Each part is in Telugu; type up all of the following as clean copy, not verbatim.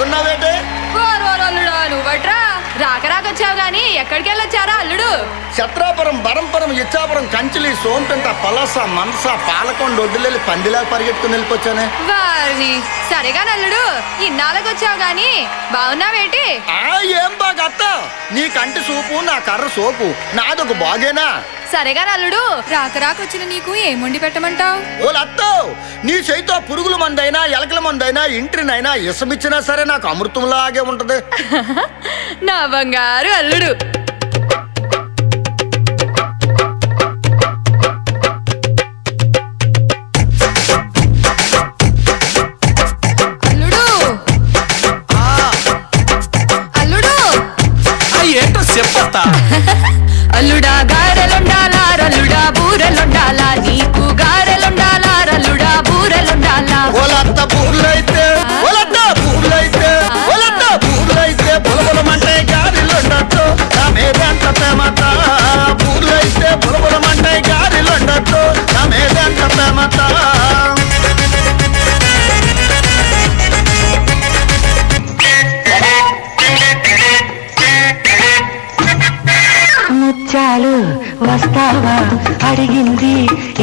బాగున్నావేటే? నువ్వట్రా రాక రాకొచ్చావు గాని ఎక్కడికి వెళ్ళొచ్చారా అల్లుడు? ఛత్రాపురం, బరంపురం, ఇచ్చాపురం, కంచిలి, సోంపెంట, పలాస, మనస, పాలకొండ, ఒడ్డులెళ్ళి పందిలా పరిగెట్టుకుని వెళ్ళిపోచ్చానే. వారిని సరేగా నల్లుడు, ఇన్నాళ్ళకి వచ్చావు గాని బాగున్నావేంటి? ఏం బాగా అత్త, నీ కంటి సూపు నా కర్ర సోపు, నాదొక బాగేనా? సరేగా నల్లుడు, రాక రాకొచ్చిన నీకు ఏం వండి పెట్టమంటావు? ఓలత్తో, నీ చేయితో పురుగుల మందైనా ఎలకల మందైనా ఇంటినైనా ఇసమిచ్చినా సరే నాకు అమృతంలాగే ఉంటది. నా బంగారు అల్లుడు. అల్లుడు అల్లుడు ఏంటో చెప్పత్తా. అల్లుడా గారెలుండాలా రల్లుడా బూరెలుండాలా, నీకు గారెలుండాలా రల్లుడా బూరెలుండాలా. ఓలత్త పూర్లైతే బులబులమంటే గారిలుండొచ్చు, నా మీదెంత ప్రేమత. పూర్లైతే బులబులమంటే గారిలుండొచ్చు, నా మీదెంత ప్రేమత. ముత్యాలు వస్తావా అడిగింది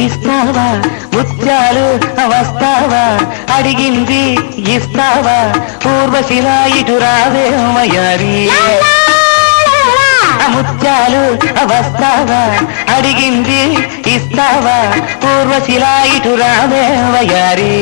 ఇస్తావా, ముత్యాలు వస్తావా అడిగింది ఇస్తావా, ఊర్వశిలా ఇటు రావే వయారి. ముత్యాలు వస్తావా అడిగింది ఇస్తావా, ఊర్వశిలా ఇటు రావే వయారి.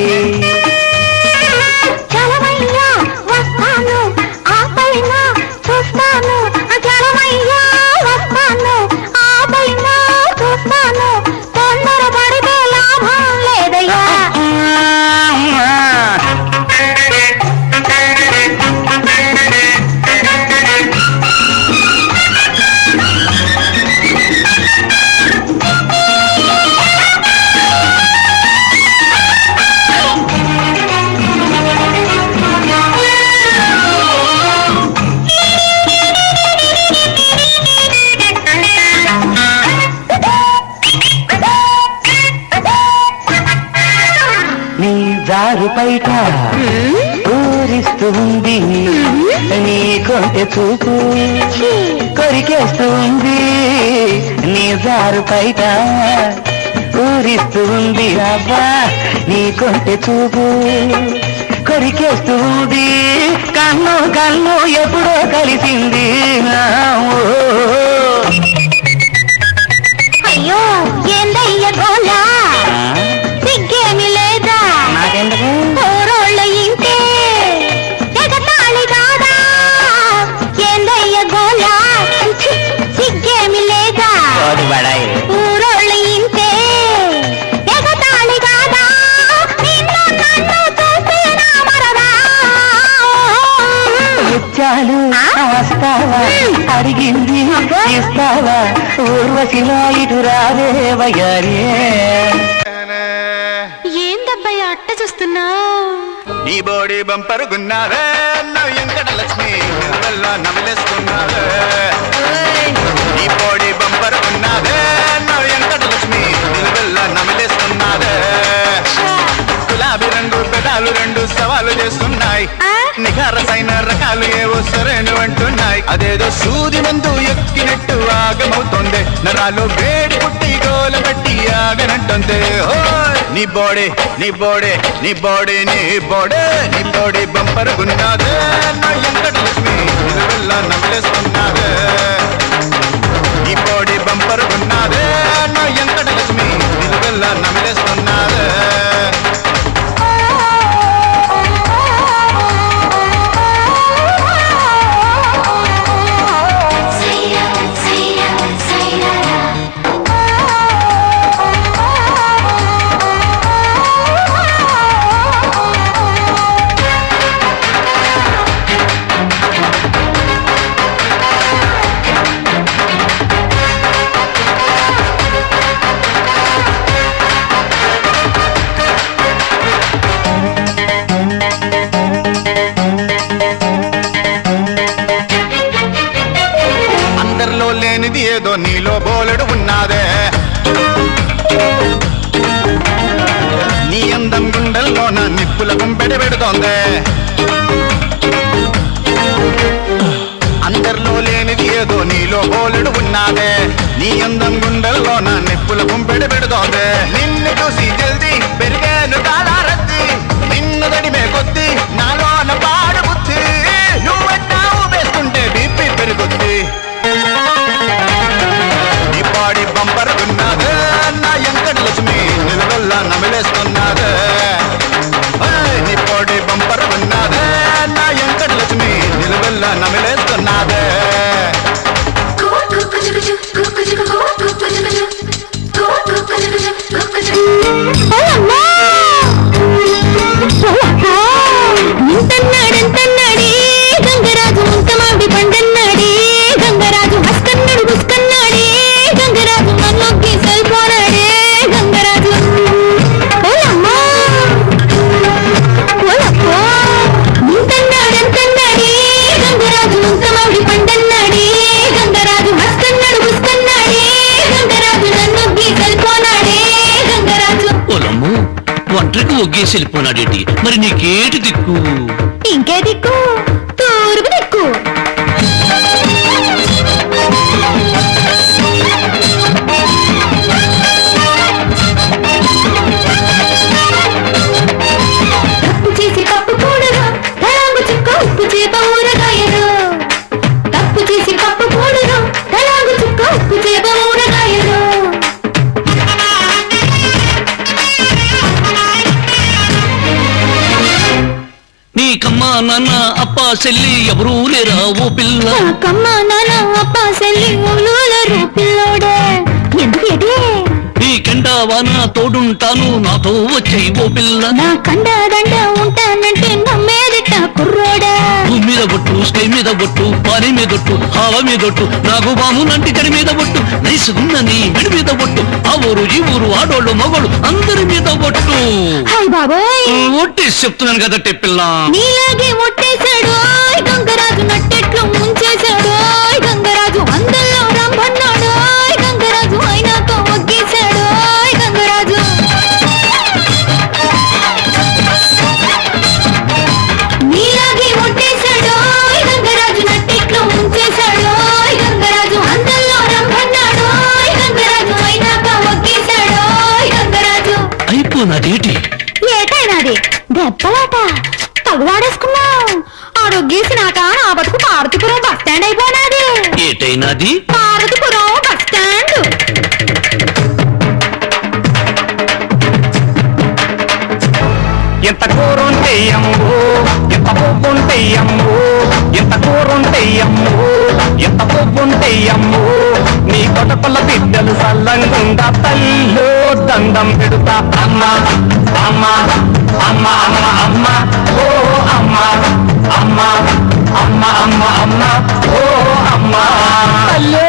బయట ఊరిస్తూ ఉంది, నీ కొంటె చూపు కొరికేస్తూ ఉంది. నీ జారు బయట ఊరిస్తూ ఉంది, అబ్బా నీ కొంటె చూపు కొరికేస్తూ ఉంది. కన్ను కన్ను ఎప్పుడో కలిసింది. అయ్యో ఏందయ్య గోలా, సిగ్గేమి లేదా నాకెందుకు? ఊరోళ్ళ ఇంటే ఎగతాళి కాదా, ఏందయ్య గోలా, సిగ్గేమి లేదా ఊరోళ్ళ ఇంటే ఎగతాళి కాదా, నిన్ను నన్ను చూసేనా మరదా. ముత్యాలు వస్తావా అడిగింది ఇస్తావా, ఊర్వశిలా ఇటు రావే వయ్యారి. ఏందబ్బాయి అట్ట చూస్తున్నావు? నీ బోడి బంపరుగున్నావే వెంకట లక్ష్మి నమిలేస్తున్నావే. నీ బోడి బంపరుగున్నావే వెంకట లక్ష్మి నమిలేస్తున్నావే. గులాబీ రంగు పెదాలు రెండు సవాలు చేస్తున్నాయి, నిఖారసైన రకాలు ఏవో సరేను అంటున్నాయి. అదేదో సూది మందు ఎక్కినట్టు ఆగమవుతోంది, నరాలు వేడి పుట్టి గోల పెట్టి ఆగనంటుంది. నీ బోడే నీ బోడే నీ బోడే నీ బోడే నీ బోడి బంపరుగున్నాదే వెంకట లక్ష్మి నమిలేస్తున్నావే. నీ బోడి బంపరుగున్నాదే వెంకట లక్ష్మి నమిలేస్తున్నావే. అందరిలో లేనిది ఏదో నీలో బోలెడు ఉన్నాదే, నీ అందం గుండెల్లోన నిప్పుల గుంపెడి పెడుతోందే. ఏదో నీలో బోలెడు ఉన్నాదే నీ అందం గుండెల్లో నా నిప్పుల కుంపెడి పెడుతోందే నిన్ను చూసి జల్దీ పెరిగాను కాలారద్ది నిన్ను దడిమే కొద్ది నాలోన పాడు బుద్ధి నువ్వెట్టావు వేస్తుంటే బీపీ పెరుగుద్ది నీ పాడి బంపర్ ఉన్నదే నా ఎంకట లక్ష్మి నిలవల్లా నమిలేస్తున్నదే నీ పాడి బంపర్ ఉన్నదే నా ఎంకట లక్ష్మి నిలవల్లా నమిలేస్తున్నదే నింతన్నాడంతన్నాడే గంగరాజు ముంతమావిడి పండన్నాడే గంగరాజు హస్కన్నాడు బుస్కన్నాడే గంగరాజు నన్నొక్కి సరిపోనాడే గంగరాజు ఓలమ్మా ఓలప్పో నింతన్నాడంతన్నాడే గంగరాజు ముంతమావిడి పండన్నాడే గంగరాజు హస్కన్నాడు బుస్కన్నాడే గంగరాజు నన్నొక్కి సరిపోనాడే గంగరాజు ఓలమ్ము ఒంటరికి ఒగ్గేసి వెళ్ళిపోనాడేటి మరి నీకేటి దిక్కు ఇంకే దిక్కు తూర్పు దిక్కు తప్పు చేసి కప్పు కూడరు తలాంగు చుక్క ఉప్పు చేప ఊరగాయరు తప్పు చేసి కప్పు కూడరు తలాంగు చుక్క ఉప్పు చేప ఊరగాయరు నీకమ్మా నాన్న అప్ప చెల్లి ఎవరూ లేరా ఓ పిల్ల నాకమ్మ నాన్న అప్ప సెల్లి ఊళ్ళోలరు పిల్లోడే ఎందుకు ఎదే నీకెండా వాన తోడుంటాను నాతో వచ్చేయి ఓ పిల్ల నా కండ దండ ఉంటానంటే నమ్మేదిట కుర్రోడా భూమి మీద బొట్టు స్కై మీద బొట్టు పాని మీద ఒట్టు హావ మీద ఒట్టు నాకు బాము నంటి కడి మీద బొట్టు నైసుగుందని మెడి మీద బొట్టు ఆ ఊరు ఈ ఊరు ఆడోళ్ళు మగోళ్ళు అందరి మీద బొట్టు హాయ్ బాబోయ్ ఒట్టేసి చెప్తున్నాను కదట్టే పిల్ల నీలాగే ఒట్టేశాడు గంగరాజు నట్టెట్లు ముంచేశాడు గంగరాజు అందల్లో రంభన్నాడు గంగరాజు అయినాక ఒగ్గేశాడు గంగరాజు నీలాగే ఒట్టేశాడు గంగరాజు నట్టెట్లు ముంచేశాడు గంగరాజు అందల్లో రంభన్నాడు గంగరాజు అయినాక ఒగ్గేశాడు గంగరాజు అయిపోనాదేటి ఏటైనాది దెబ్బలాట తగులాడేసుకున్నావు ఆరోగ్యేసినాక నా బతుకు పార్వతీపురం బస్ స్టాండ్ అయిపోనాది ఏటైనాది పార్వతీపురం బస్ స్టాండ్ ఎంత కూరుంటే అమ్ము ఎంత పొవ్వుంటే అమ్ము ఎంత కూరుంటే అమ్ము ఎంత పొవ్వుంటే అమ్ము నీ కొటకుల బిడ్డలు సల్లంగుండా తల్లు దండం పెడుతా అమ్మ అమ్మ అమ్మ అమ్మ అమ్మ ఓ అమ్మ అమ్మ అమ్మ అమ్మ అమ్మ ఓ అమ్మ తల్లు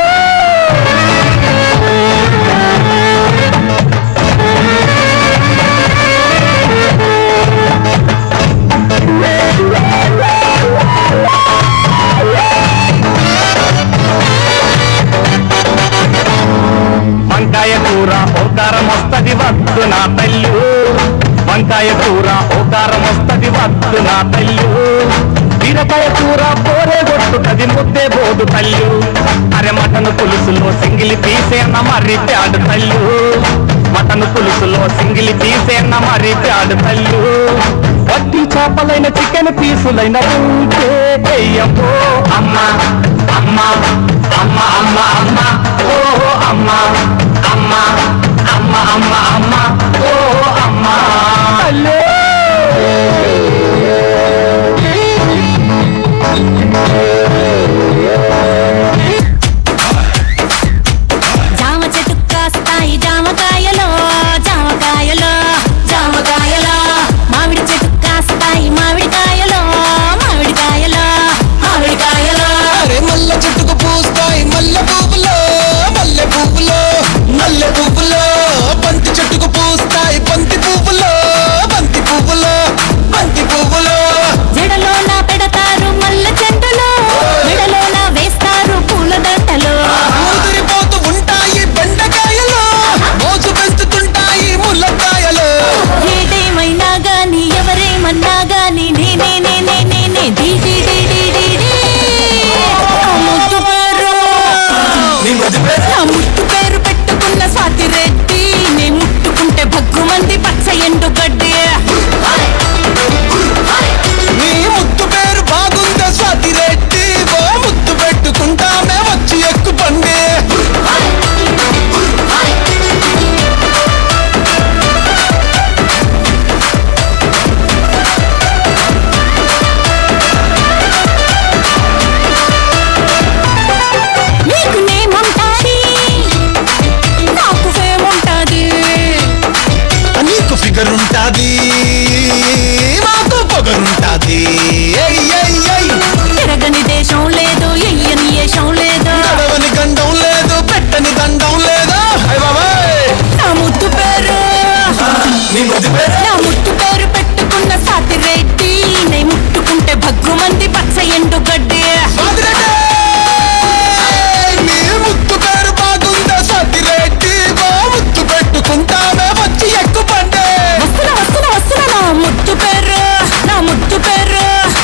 వంకాయ కూర ఓకారం వస్తది వద్దు నా తల్లు వంకాయ కూర ఓకారం వస్తది వద్దు నా తల్లు బీరకాయ కూర పోరే కొట్టుకది ముద్దే బోదు తల్లు అరే మటన్ పులుసులో సింగిలి తీసేన మరి ప్యాడు తల్లు మటన్ పులుసులో సింగిలి తీసేన మరి ప్యాడు తల్లు వట్టి చేపలైన చికెన్ పీసులైన వెయ్యమ్మో అమ్మ అమ్మ అమ్మ అమ్మ అమ్మ ఓ అమ్మ అమ్మ అమ్మ అమ్మ అమ్మ ఓ అమ్మ అల్లే జామ చెట్టు కాస్తాయి జామకాయలో జామకాయలో జామకాయలో మామిడి చెట్టు కాస్తాయి మామిడికాయలో మామిడికాయలో మామిడికాయలో అరే మల్ల చెట్టుకు పూస్తాయి మల్లె పువ్వులో మల్లె పువ్వులో మల్లె పువ్వులో బంతి చెట్టుకు పూస్తాయి బంతి పువ్వులో భగ్గుమంది పచ్చ ఎండు గడ్డి నీ ముత్తు పేరు బాగుందా సతిరెడ్డి మా ముత్తు పెట్టుకుంటామే వచ్చి ఎక్కుపండే వస్తున్నా వస్తున్నా వస్తున్నా నా ముత్తు పేరు నా ముత్తు పేరు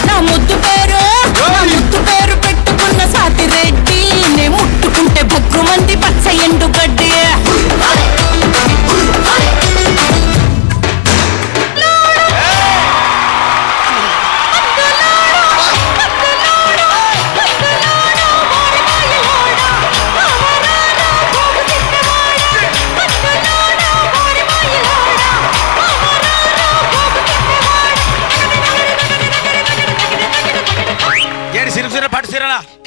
నా ముద్దు పేరు నా ముత్తు పేరు పెట్టుకున్న సాతిరెడ్డి నే ముట్టుకుంటే భగ్గుమంది పచ్చ ఎండు గడ్డి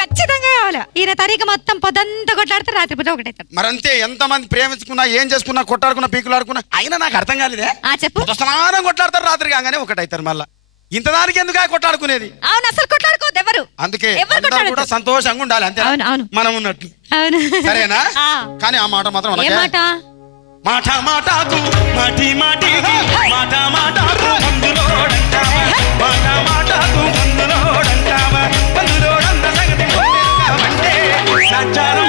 ఖచ్చితంగా కావాలి. ఈయన తారీఖు మొత్తం పొద్దంతా కొట్లాడితే రాత్రి పూట ఒకటైతాడు. మరంతే ఎంతమంది ప్రేమించుకున్నా ఏం చేసుకున్నా కొట్టాడుకున్నా పీకులాడుకున్నా అయినా నాకు అర్థం కాలేదే. చెప్పు. స్నానం కొట్లాడతారు రాత్రి కాగానే ఒకటైతారు మళ్ళా. ఇంత దానికి ఎందుకు కొట్లాడుకునేది? అవును, అసలు కొట్లాడుకోవద్దు ఎవరు. అందుకే కూడా సంతోషంగా ఉండాలి అంతే మనం ఉన్నట్టు. సరేనా? కానీ ఆ మాట మాత్రం మాట మాటకు మాటి మాటికి మాట మాటకు మందులోడంటావా మాట మాటకు మందులోడంటావా మందులోడంత సంగతి అంటే సంచారం